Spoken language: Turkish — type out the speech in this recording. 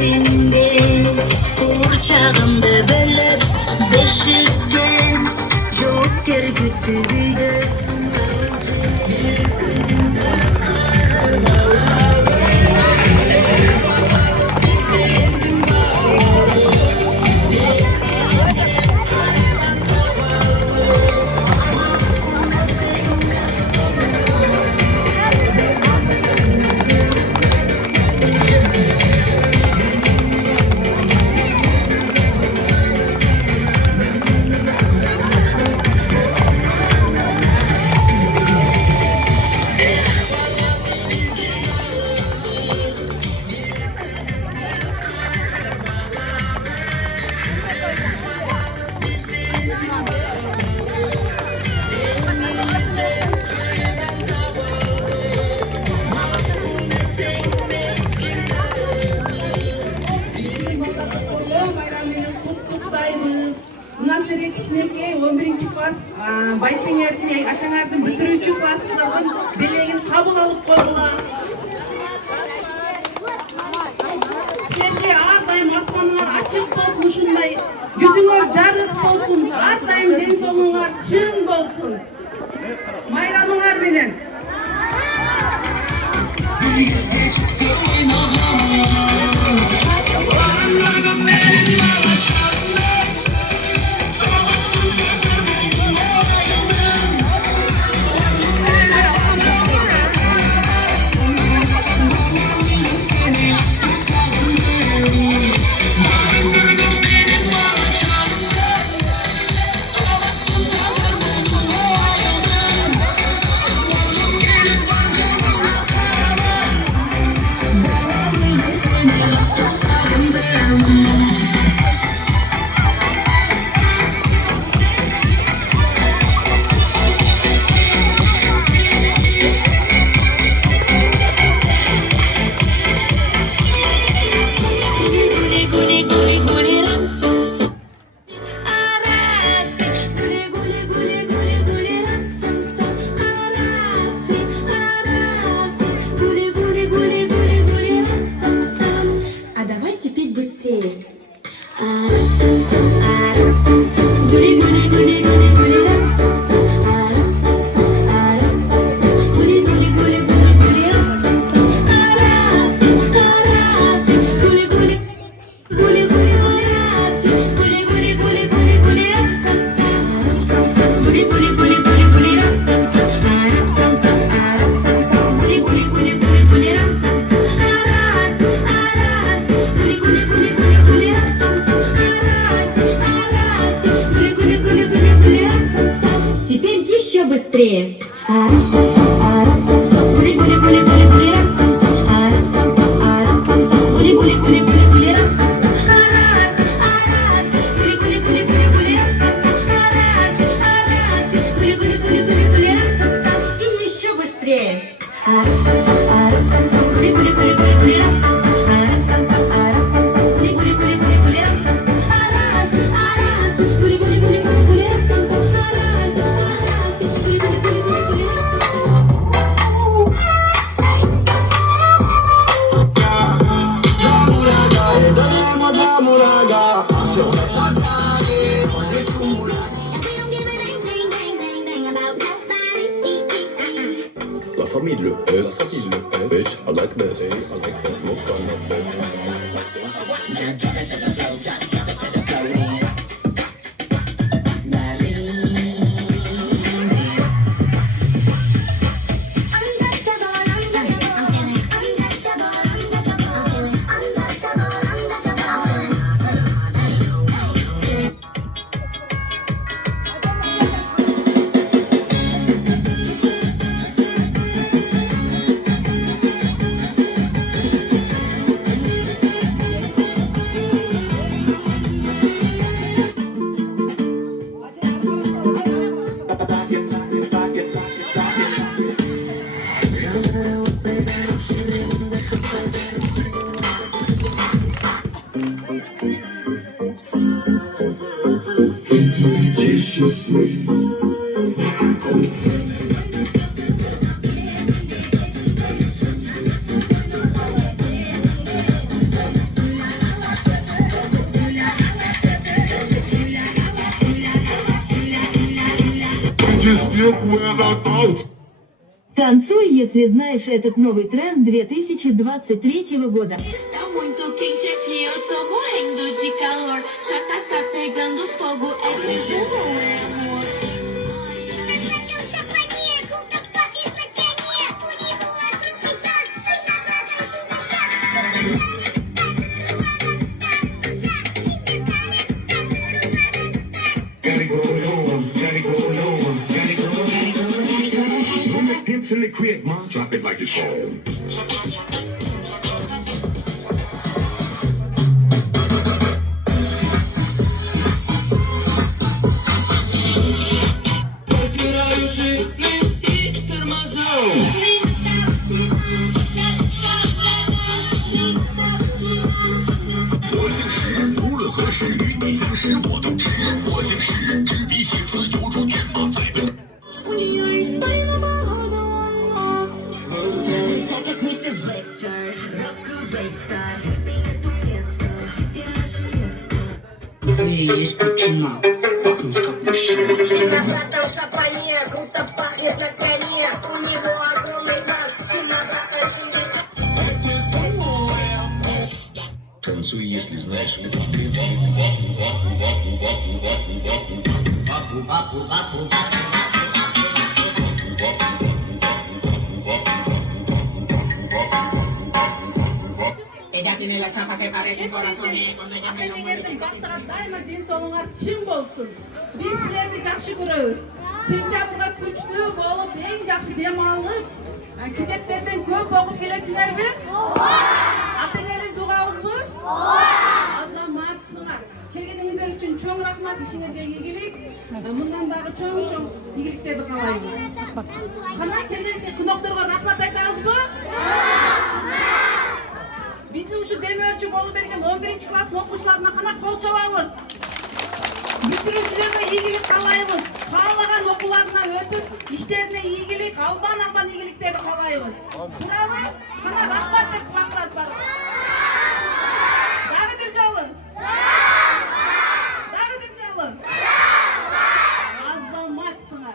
sende Kurçağımda bölüp beşikten Joker götürüyor Кичинекей 11 класс Байкеңердин атаңардын бүтүрүүчү класстардын белегин кабыл алып койгула. Силерге ар дайым асманыңар ачык болсун, ушундай жүзүңөр жарык болсун, ар дайым ден соолугуңар чың болсун. Майрамыңар менен. Быстрее. И еще быстрее. La famille Le S, bitch, I like this. Most fun. снег выродал. Танцуй, если знаешь этот новый тренд 2023 года. Tá muito quente aqui, eu tô morrendo de calor. Já tá pegando fogo, é beijo ou é amor? Till it quick, mom. Drop it like it's home. Ты и есть причина пахнуть как мужчина. Набратал шапане, круто пахнет на коне. У него огромный план, цена очень Танцуй, если знаешь этот Ата-энеңердин бактыга дайыма ден соолуңар чың болсун. Биз силерди жакшы көрөбүз. Сентябрга күчтүү болуп, эң жакшы дем алып, китептерден көп окуп келесиңерби? Ата-энеңиз угабызбы? Азаматсыңар. Келгениңиздер үчүн чоң рахмат, ишиңерге ийгилик. Мындан дагы чоң ийгиликтерди каалайбыз. Кана келген кунокторго рахмат айтабызбы? Биздин ушу демөөрчү болуп берген 11-класстын окуучуларына кана кол чабабыз. Бүтүрүүчүлөргө ийгилик каалайбыз. Каалаган окууларына өтүп, иштерине ийгилик, албан ийгиликтерди каалайбыз. Туурабы?